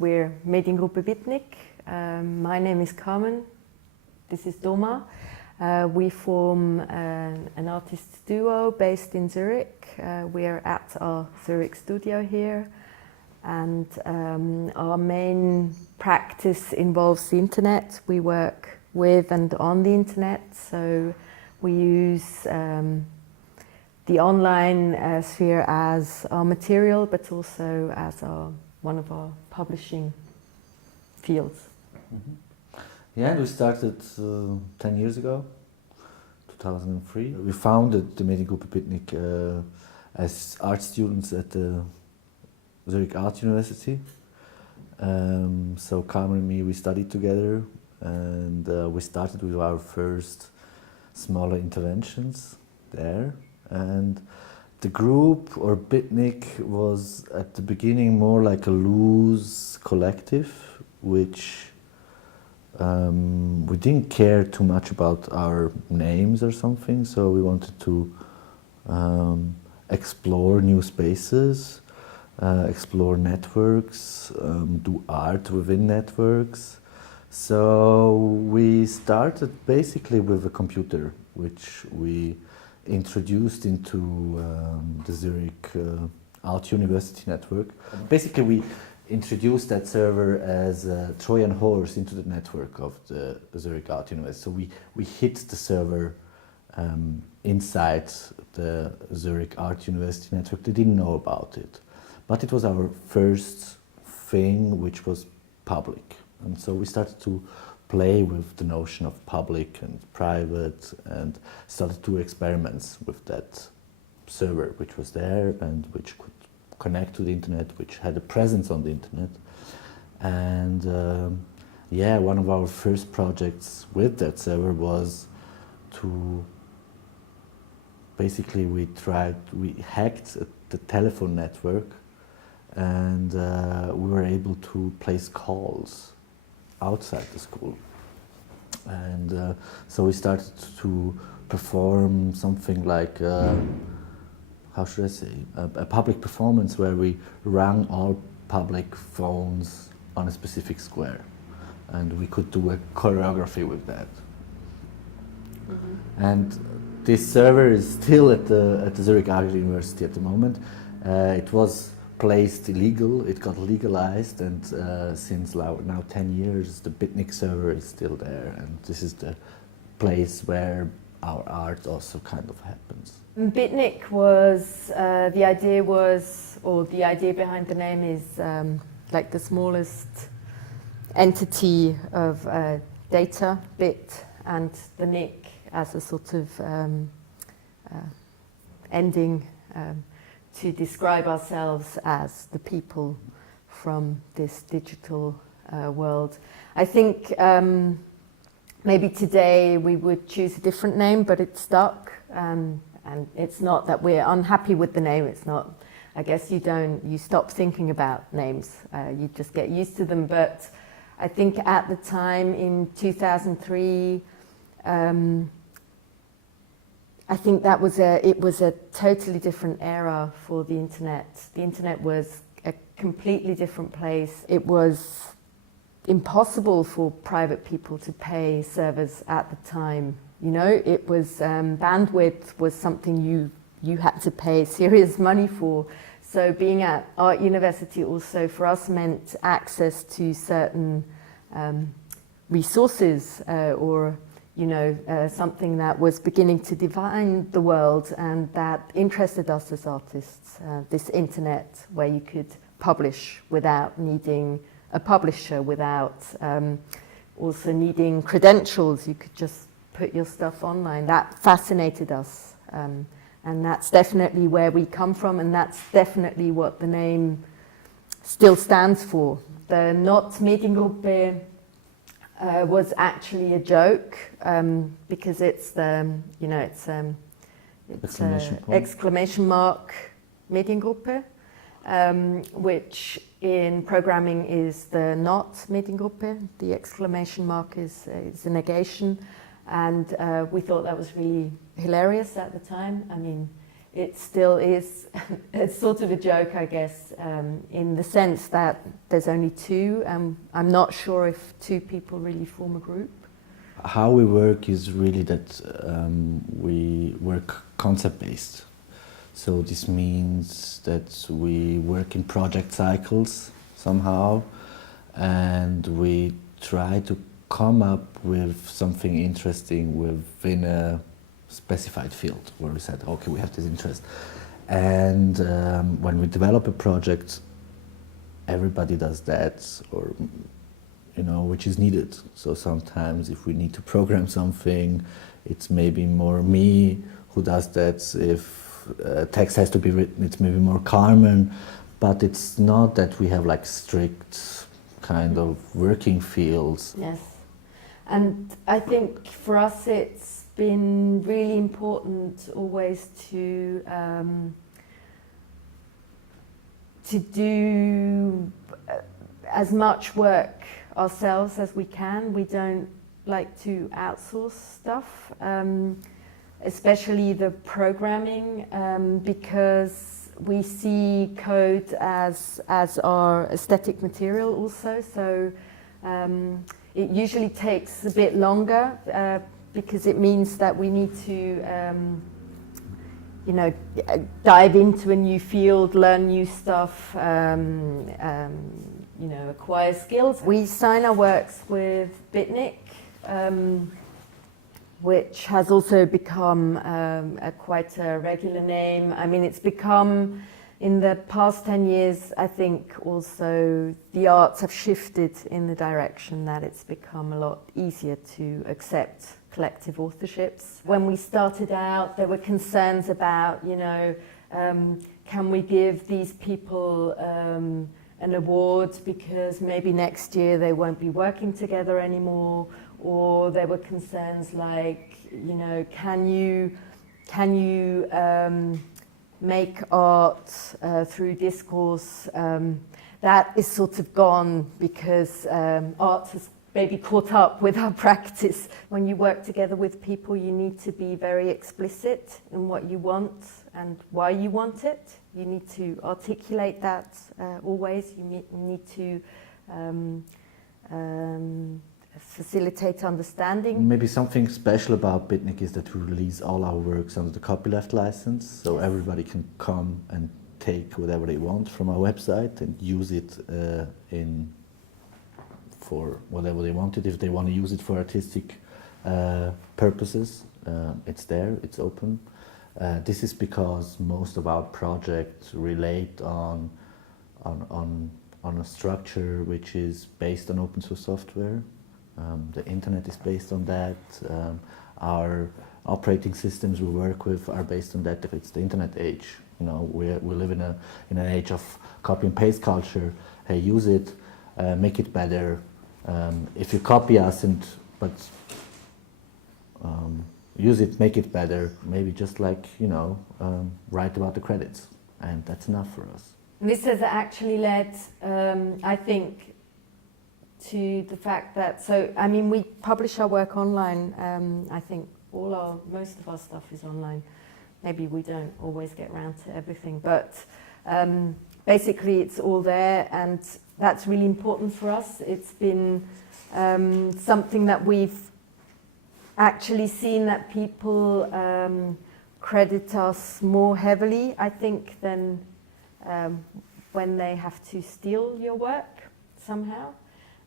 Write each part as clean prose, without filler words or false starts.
We're Mediengruppe Bitnik. My name is Carmen. This is Doma. We form an artist duo based in Zurich. We're at our Zurich studio here, and our main practice involves the internet. We work with and on the internet, so we use the online sphere as our material, but also as one of our publishing fields. Mm-hmm. Yeah, we started 10 years ago, 2003. We founded the Mediengruppe Bitnik as art students at the Zurich Art University. So Carmen and me, we studied together, and we started with our first smaller interventions there. And the group, or Bitnik, was at the beginning more like a loose collective, which we didn't care too much about our names or something, so we wanted to explore new spaces, explore networks, do art within networks. So we started basically with a computer, which we introduced into the Zurich Art University network. Basically, we introduced that server as a Trojan horse into the network of the Zurich Art University. So we hid the server inside the Zurich Art University network. They didn't know about it. But it was our first thing which was public. And so we started to play with the notion of public and private, and started to do experiments with that server which was there and which could connect to the internet, which had a presence on the internet. And yeah, one of our first projects with that server was to basically we hacked the telephone network, and we were able to place calls outside the school. And so we started to perform something like, how should I say, a public performance where we rang all public phones on a specific square. And we could do a choreography with that. Mm-hmm. And this server is still at the Zurich Art University at the moment. It was placed illegal, it got legalized, and since now 10 years the Bitnik server is still there, and this is the place where our art also kind of happens. Bitnik was, the idea behind the name is like the smallest entity of data, bit, and the nick as a sort of ending to describe ourselves as the people from this digital world. I think maybe today we would choose a different name, but it stuck. And it's not that we're unhappy with the name. It's not. I guess you stop thinking about names. You just get used to them. But I think at the time in 2003. I think it was a totally different era for the internet. The internet was a completely different place. It was impossible for private people to pay servers at the time. You know, it was bandwidth was something you had to pay serious money for. So being at Art University also for us meant access to certain resources or something that was beginning to define the world and that interested us as artists. This internet where you could publish without needing a publisher, without also needing credentials. You could just put your stuff online. That fascinated us. And that's definitely where we come from, and that's definitely what the name still stands for. The Not Mediengruppe was actually a joke because it's exclamation mark Mediengruppe, which in programming is the not Mediengruppe. The exclamation mark is a negation, and we thought that was really hilarious at the time. I mean, it still is it's sort of a joke, I guess, in the sense that there's only two. I'm not sure if two people really form a group. How we work is really that we work concept-based. So this means that we work in project cycles somehow, and we try to come up with something interesting within a specified field where we said, okay, we have this interest. And when we develop a project, everybody does that, or which is needed. So sometimes if we need to program something, it's maybe more me who does that. If text has to be written, it's maybe more Carmen, but it's not that we have like strict kind of working fields. Yes, and I think for us it's been really important always to do as much work ourselves as we can. We don't like to outsource stuff, especially the programming, because we see code as our aesthetic material also. So it usually takes a bit longer because it means that we need to dive into a new field, learn new stuff, acquire skills. We sign our works with Bitnik, which has also become quite a regular name. I mean, it's become, in the past 10 years, I think also the arts have shifted in the direction that it's become a lot easier to accept collective authorships. When we started out, there were concerns about, can we give these people an award because maybe next year they won't be working together anymore, or there were concerns like, can you make art through discourse? That is sort of gone because art has maybe caught up with our practice. When you work together with people, you need to be very explicit in what you want and why you want it. You need to articulate that always. You need to facilitate understanding. Maybe something special about Bitnik is that we release all our works under the copyleft license, so everybody can come and take whatever they want from our website and use it for whatever they wanted. If they want to use it for artistic purposes, it's there, it's open. This is because most of our projects relate on a structure which is based on open source software. The internet is based on that. Our operating systems we work with are based on that. It's the internet age. We live in an age of copy and paste culture. Hey, use it, make it better. If you copy us but use it, make it better. Maybe just like write about the credits, and that's enough for us. This has actually led, I think, to the fact that, we publish our work online. I think most of our stuff is online. Maybe we don't always get around to everything, but basically it's all there, and that's really important for us. It's been something that we've actually seen that people credit us more heavily, I think, than when they have to steal your work somehow.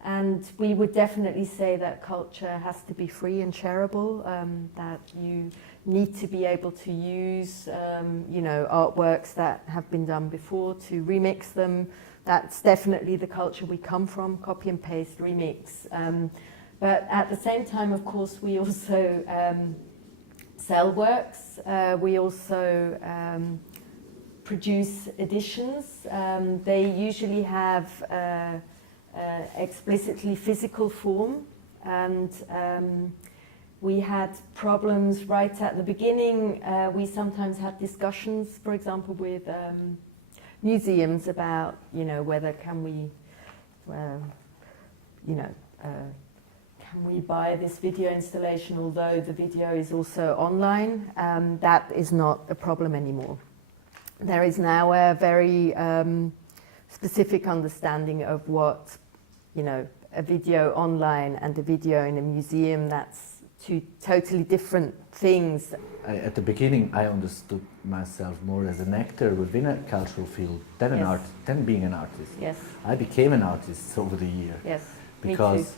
And we would definitely say that culture has to be free and shareable, that you need to be able to use artworks that have been done before, to remix them. That's definitely the culture we come from, copy and paste, remix. But at the same time, of course, we also sell works. We also produce editions. They usually have explicitly physical form, and we had problems right at the beginning. We sometimes had discussions, for example, with museums about, can we buy this video installation, although the video is also online, that is not a problem anymore. There is now a very specific understanding of what, you know, a video online and a video in a museum, that's two totally different things. At the beginning, I understood myself more as an actor within a cultural field than an Yes. art, than being an artist. Yes, I became an artist over the year yes, because me too.